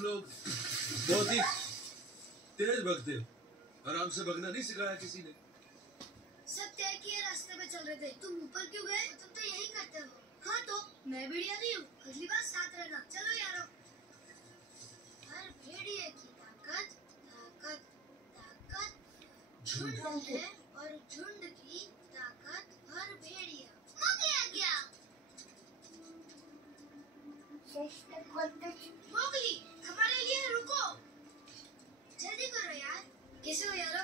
तुम लोग बहुत ही तेज भगते हो। आराम से भगना नहीं सिखाया किसी ने। सब तय किए रास्ते में चल रहे थे, तुम ऊपर क्यों गए? तुम तो यही करते हो। हाँ तो मैं भेड़िया नहीं हूँ, अगली बार साथ रहना। चलो यारो। हर भेड़िए की ताकत ताकत ताकत झुंड है और झुंड की ताकत हर भेड़िया। मोगली आ गया। मोगली हमारे लिए रुको, जल्दी करो यार। कैसे हो यारो?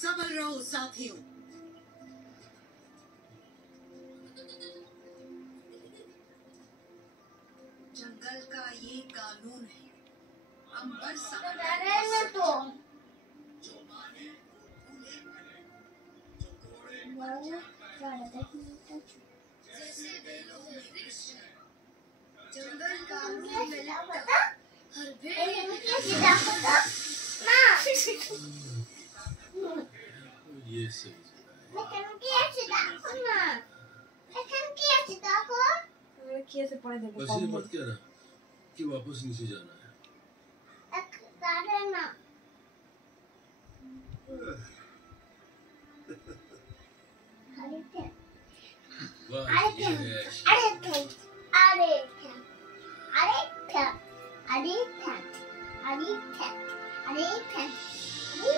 सबर रहो साथियों। जंगल का ये कानून है, अंबर सा तो जैसे बेलों में वृक्ष है, जंगल कानून में लगता हर भेड़िए की ये सही जगह है। बस ये मत कह रहा कि वापस नीचे जाना है। वाह, ये है।